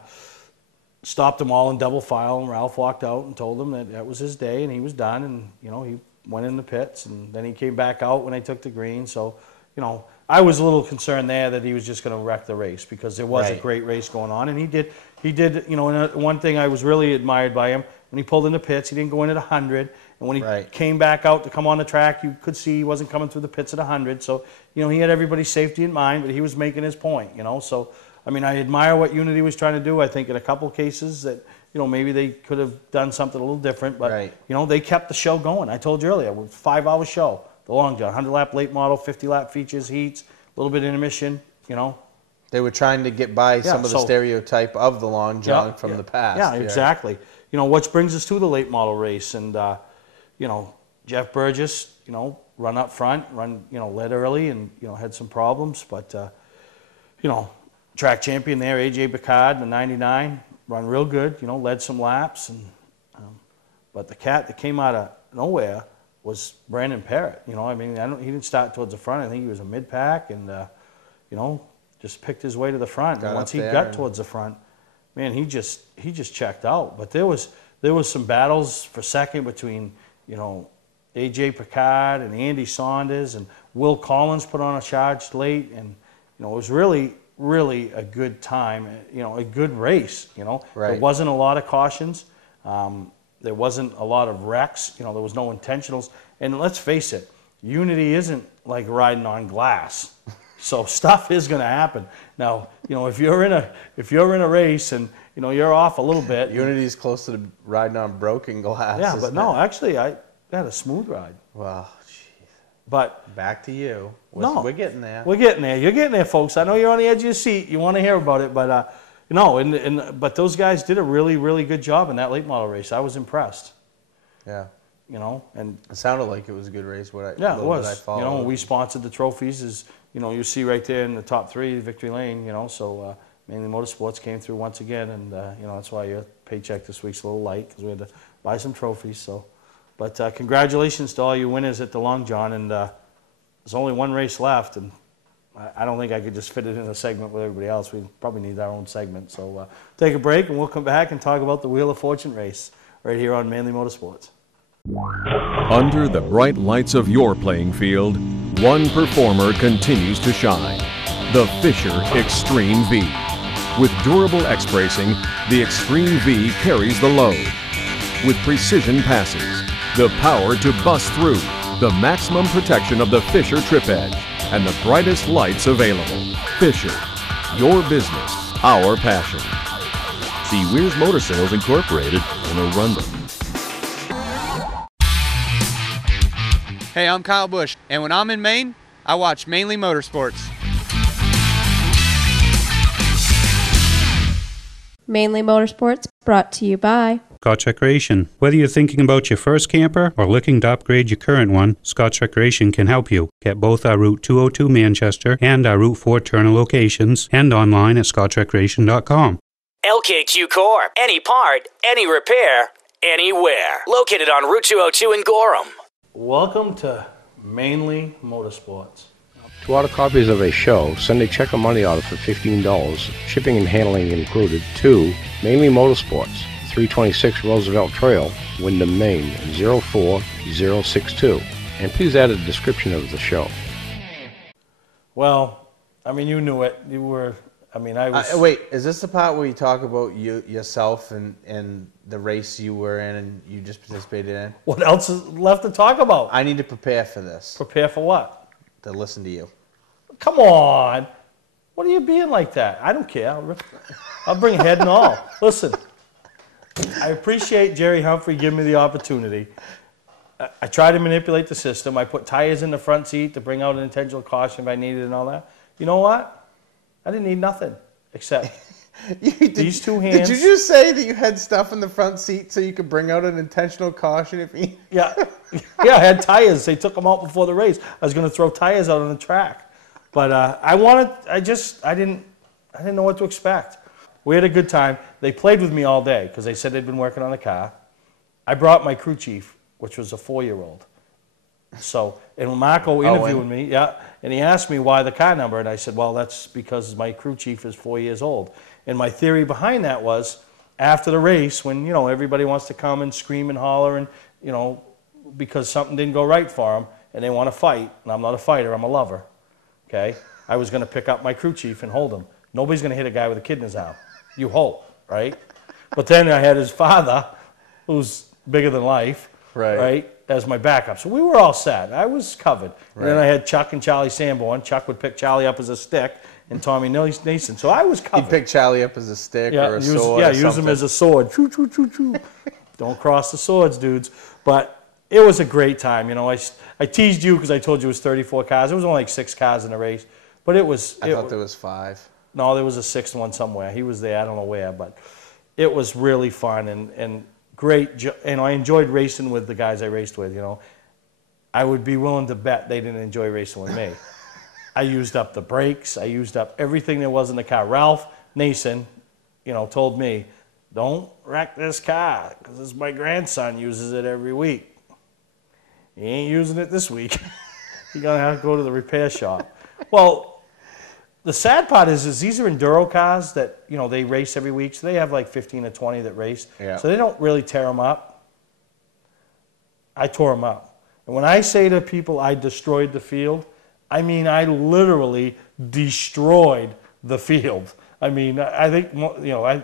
stopped them all in double file, and Ralph walked out and told them that that was his day and he was done. And, you know, he went in the pits, and then he came back out when they took the green. So, you know, I was a little concerned there that he was just going to wreck the race, because there was a great race going on. And he did, you know, and one thing I was really admired by him, when he pulled in the pits, he didn't go in at 100. And when he came back out to come on the track, you could see he wasn't coming through the pits at 100. So, you know, he had everybody's safety in mind, but he was making his point, you know. So, I mean, I admire what Unity was trying to do. I think in a couple cases that, you know, maybe they could have done something a little different. But, you know, they kept the show going. I told you earlier, it was a 5-hour show. The long jump, 100-lap late model, 50-lap features, heats, a little bit of intermission, you know. They were trying to get by some of the stereotype of the long jump from the past. Yeah, exactly. You know, which brings us to the late model race. And, you know, Jeff Burgess, you know, run up front, you know, led early and, you know, had some problems. But, you know, track champion there, A.J. Picard, the 99, run real good, you know, led some laps. And but the cat that came out of nowhere was Brandon Parrott. You know, I mean, he didn't start towards the front. I think he was a mid-pack and, you know, just picked his way to the front. And once he got towards the front, man, he just checked out. But there was some battles for second between, you know, A.J. Picard and Andy Saunders, and Will Collins put on a charge late. And, you know, it was really, really a good time, you know, a good race, you know. There wasn't a lot of cautions. There wasn't a lot of wrecks. You know, there was no intentionals. And let's face it, Unity isn't like riding on glass. So stuff is going to happen. Now, if you're in a race and you're off a little bit. Unity's close to riding on broken glass. Yeah, but no, actually, I had a smooth ride. Well, jeez. But back to you. We're getting there. We're getting there. You're getting there, folks. I know you're on the edge of your seat. You want to hear about it, but but those guys did a really, really good job in that late model race. I was impressed. Yeah. And it sounded like it was a good race. It was. We sponsored the trophies, as you see right there in the top 3, Victory Lane. So Mainly Motorsports came through once again, and that's why your paycheck this week's a little light, because we had to buy some trophies. So, but congratulations to all you winners at the Long John, and there's only one race left, and I don't think I could just fit it in a segment with everybody else. We probably need our own segment. So take a break, and we'll come back and talk about the Wheel of Fortune race right here on Mainly Motorsports. Under the bright lights of your playing field, one performer continues to shine. The Fisher Extreme V. With durable X-bracing, the Extreme V carries the load. With precision passes, the power to bust through, the maximum protection of the Fisher trip edge, and the brightest lights available. Fisher, your business, our passion. See Weir's Motor Sales Incorporated in Arundel. Hey, I'm Kyle Busch, and when I'm in Maine, I watch Mainly Motorsports. Mainly Motorsports, brought to you by Scotch Recreation. Whether you're thinking about your first camper or looking to upgrade your current one, Scotch Recreation can help you. Get both our Route 202 Manchester and our Route 4 Turner locations, and online at scotchrecreation.com. LKQ Core. Any part, any repair, anywhere. Located on Route 202 in Gorham. Welcome to Mainly Motorsports. To order copies of a show, send a check or money order for $15, shipping and handling included, to Mainly Motorsports, 326 Roosevelt Trail, Windham, Maine, 04062. And please add a description of the show. Well, you knew it. You were, I was... wait, is this the part where you talk about yourself and the race you were in and you just participated in? What else is left to talk about? I need to prepare for this. Prepare for what? To listen to you. Come on. What are you being like that? I don't care. I'll bring head and all. Listen, I appreciate Jerry Humphrey giving me the opportunity. I try to manipulate the system. I put tires in the front seat to bring out an intentional caution if I needed and all that. You know what? I didn't need nothing except these two hands. Did you just say that you had stuff in the front seat so you could bring out an intentional caution if you... Yeah, I had tires. They took them out before the race. I was going to throw tires out on the track. But I didn't know what to expect. We had a good time. They played with me all day because they said they'd been working on the car. I brought my crew chief, which was a 4-year-old. So, and Marco interviewed me, and he asked me why the car number, and I said, well, that's because my crew chief is 4 years old. And my theory behind that was, after the race, when, everybody wants to come and scream and holler and, because something didn't go right for them, and they want to fight, and I'm not a fighter, I'm a lover. Okay, I was going to pick up my crew chief and hold him. Nobody's going to hit a guy with a kid in his arm. You hope, right? But then I had his father, who's bigger than life, right, as my backup. So we were all set. I was covered. Right. And then I had Chuck and Charlie Sanborn. Chuck would pick Charlie up as a stick, and Tommy Nason. So I was covered. He'd pick Charlie up as a stick or a sword. Yeah, use him as a sword. Choo, choo, choo, choo. Don't cross the swords, dudes. But it was a great time. I teased you because I told you it was 34 cars. It was only like 6 cars in the race. But it was... I thought there was 5. No, there was a 6th one somewhere. He was there. I don't know where. But it was really fun and great. I enjoyed racing with the guys I raced with, I would be willing to bet they didn't enjoy racing with me. I used up the brakes. I used up everything there was in the car. Ralph Nason, told me, don't wreck this car because my grandson uses it every week. He ain't using it this week. You're going to have to go to the repair shop. Well, the sad part is these are enduro cars that, they race every week. So they have like 15 or 20 that race. Yeah. So they don't really tear them up. I tore them up. And when I say to people I destroyed the field, I mean I literally destroyed the field. I think,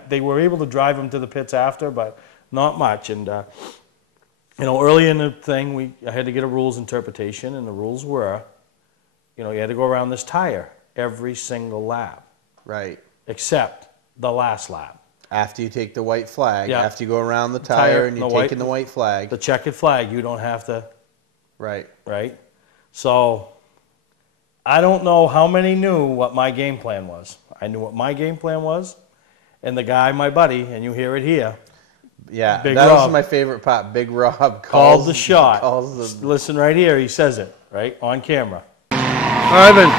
they were able to drive them to the pits after, but not much. And, early in the thing, I had to get a rules interpretation, and the rules were, you had to go around this tire. every single lap. Right. Except the last lap. After you take the white flag, Yeah. after you go around the tire and you're taking the white flag. The checkered flag, you don't have to. Right. Right? So, I don't know how many knew what my game plan was. I knew what my game plan was, and the guy, my buddy, and you hear it here. Yeah, Big that Rob, was my favorite part. Big Rob called the shot. Calls the... Listen right here, he says it, right, on camera. Ivan.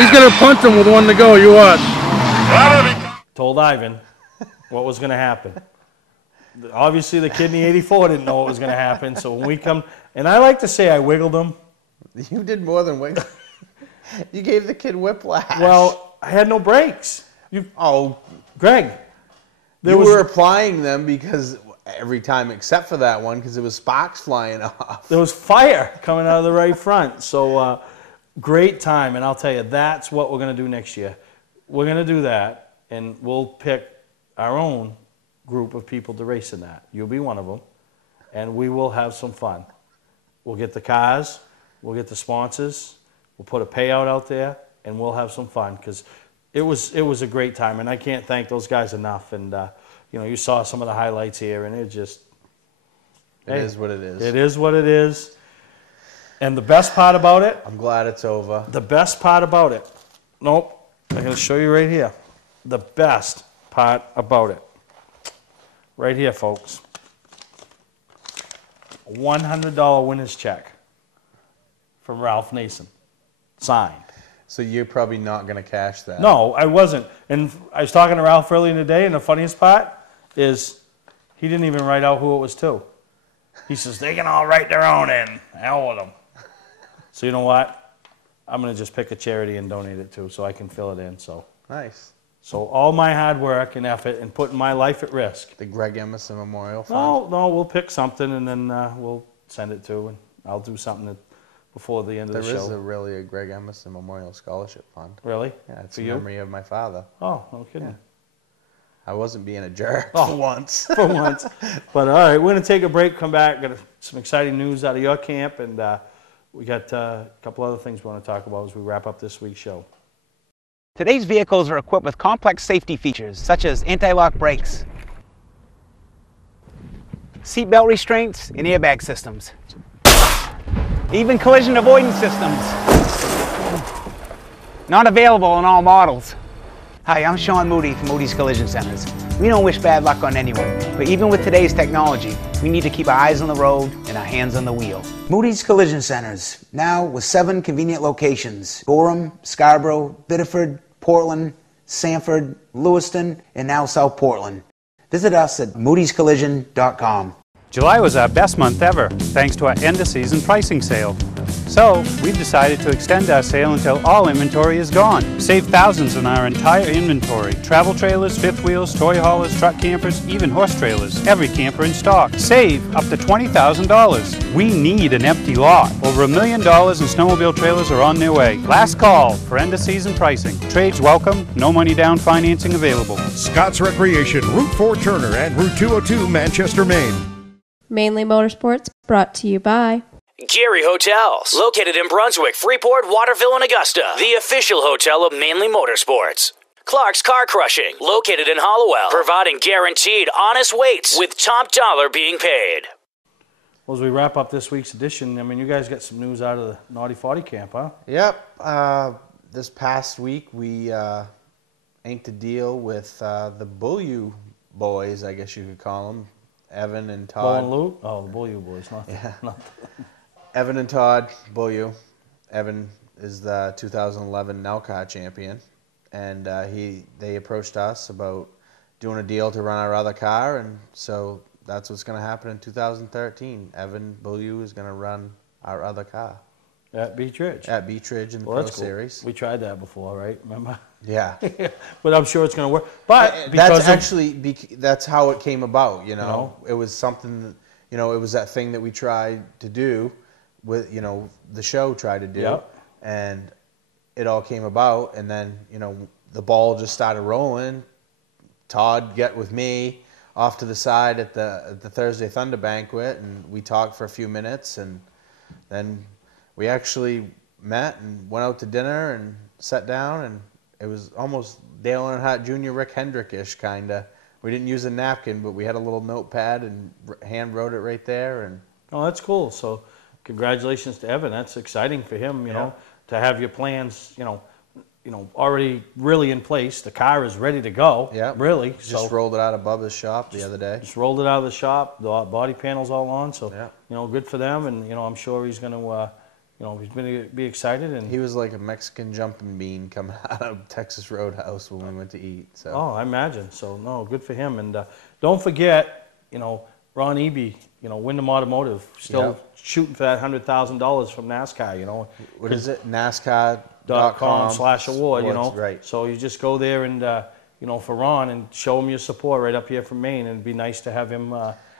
He's going to punch him with one to go. You watch. Told Ivan what was going to happen. Obviously, the kid in the 84 didn't know what was going to happen, so when we come, and I like to say I wiggled him. You did more than wiggle. You gave the kid whiplash. Well, I had no brakes. Greg. You were applying them because every time except for that one because it was sparks flying off. There was fire coming out of the right front. So great time, and I'll tell you, that's what we're going to do next year. We're going to do that, and we'll pick our own group of people to race in that. You'll be one of them, and we will have some fun. We'll get the cars, we'll get the sponsors, we'll put a payout out there, and we'll have some fun because it was a great time, and I can't thank those guys enough. And you know, you saw some of the highlights here, and it just it is what it is. It is what it is. And the best part about it, I'm glad it's over. The best part about it, nope, I'm going to show you right here. The best part about it, right here, folks. A $100 winner's check from Ralph Nason, signed. So you're probably not going to cash that. No, I wasn't. And I was talking to Ralph earlier in the day, and the funniest part is he didn't even write out who it was to. He says, they can all write their own in. Hell with them. So you know what? I'm going to just pick a charity and donate it to so I can fill it in. So nice. So all my hard work and effort and putting my life at risk. The Greg Emerson Memorial Fund? No, we'll pick something and then we'll send it to, and I'll do something before the end of the show. There is really a Greg Emerson Memorial Scholarship Fund. Really? Yeah, it's For in you? memory of my father. Oh, no kidding. Yeah. I wasn't being a jerk for once. For once. But all right, we're going to take a break, come back, got some exciting news out of your camp, and we got a couple other things we want to talk about as we wrap up this week's show. Today's vehicles are equipped with complex safety features such as anti-lock brakes, seatbelt restraints, and airbag systems. Even collision avoidance systems. Not available on all models. Hi, I'm Sean Moody from Moody's Collision Centers. We don't wish bad luck on anyone, but even with today's technology, we need to keep our eyes on the road and our hands on the wheel. Moody's Collision Centers, now with 7 convenient locations: Gorham, Scarborough, Biddeford, Portland, Sanford, Lewiston, and now South Portland. Visit us at moodyscollision.com. July was our best month ever, thanks to our end-of-season pricing sale. So, we've decided to extend our sale until all inventory is gone. Save thousands on our entire inventory. Travel trailers, fifth wheels, toy haulers, truck campers, even horse trailers. Every camper in stock. Save up to $20,000. We need an empty lot. Over $1 million in snowmobile trailers are on their way. Last call for end-of-season pricing. Trades welcome, no money down financing available. Scott's Recreation, Route 4 Turner and Route 202 Manchester, Maine. Mainly Motorsports, brought to you by Gary Hotels, located in Brunswick, Freeport, Waterville, and Augusta. The official hotel of Mainely Motorsports. Clark's Car Crushing, located in Hollowell, providing guaranteed honest weights with top dollar being paid. Well, as we wrap up this week's edition, I mean, you guys got some news out of the Naughty 40 camp, huh? Yep. This past week, we inked a deal with the Bullew boys, I guess you could call them. Evan and Todd. Bo and Luke? Oh, the Bullew boys. Evan and Todd Bullew. Evan is the 2011 NALCAR champion, and they approached us about doing a deal to run our other car, and so that's what's going to happen in 2013. Evan Bullew is going to run our other car. At Beach Ridge? At Beach Ridge in the Pro that's cool. Series. We tried that before, right? Remember? Yeah. But I'm sure it's going to work. But that's how it came about, you know. It was something that, you know, it was that thing that we tried to do with, you know, the show tried to do. Yep. And it all came about, and then, you know, the ball just started rolling. Todd got with me off to the side at the Thursday Thunder banquet, and we talked for a few minutes, and then we actually met and went out to dinner and sat down, and it was almost Dale Earnhardt Jr., Rick Hendrick-ish kind of. We didn't use a napkin, but we had a little notepad and hand wrote it right there. And oh, that's cool. So congratulations to Evan. That's exciting for him, you know, to have your plans, you know, already really in place. The car is ready to go. Yeah, really. Just rolled it out of Bubba's shop the other day. Just rolled it out of the shop. The body panel's all on. So you know, good for them. And you know, I'm sure he's going to, you know, he's going to be excited. And he was like a Mexican jumping bean coming out of Texas Roadhouse when we went to eat. So. Oh, I imagine. So no, good for him. And don't forget, you know, Ron Eby, you know, Wyndham Automotive, still shooting for that $100,000 from NASCAR. You know, what is it? NASCAR.com/award. You know, right. So you just go there and you know, for Ron, and show him your support right up here from Maine, and it'd be nice to have him.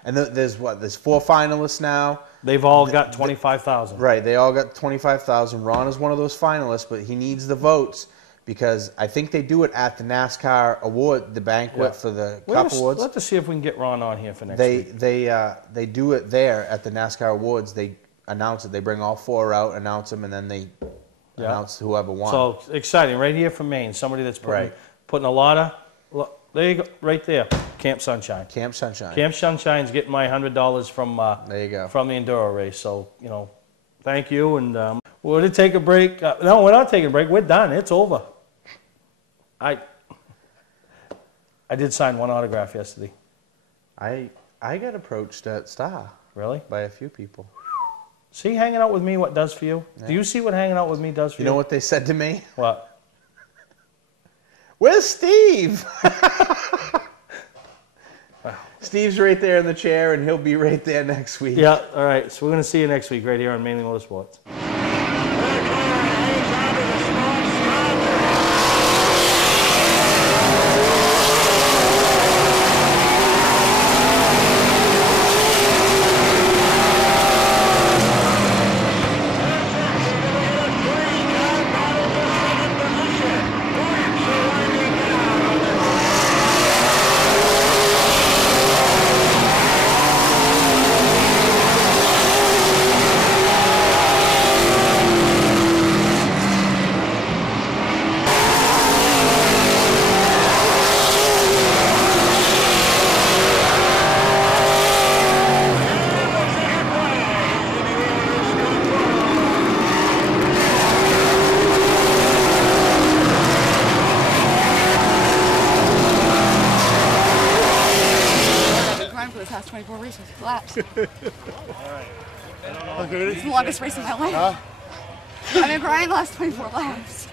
And there's 4 finalists now. They've all got 25,000. Right, they all got 25,000. Ron is one of those finalists, but he needs the votes because I think they do it at the NASCAR award, the banquet for the Cup Awards. We'll have to see if we can get Ron on here for next week. They do it there at the NASCAR awards. They announce it. They bring all 4 out, announce them, and then they announce whoever won. So exciting, right here from Maine. Somebody that's putting a lot of. There you go, right there. Camp Sunshine. Camp Sunshine. Camp Sunshine's getting my $100 from there you go. From the Enduro race. So, you know, thank you. And we're going to take a break. No, we're not taking a break. We're done. It's over. I did sign one autograph yesterday. I got approached at Star. Really? By a few people. See hanging out with me what does for you? Yeah. Do you see what hanging out with me does for you? You know what they said to me? What? Where's Steve? Steve's right there in the chair, and he'll be right there next week. Yeah, all right. So we're going to see you next week right here on Mainly Motorsports. Laps. It's the longest race of my life. I've been grinding the last 24 laps.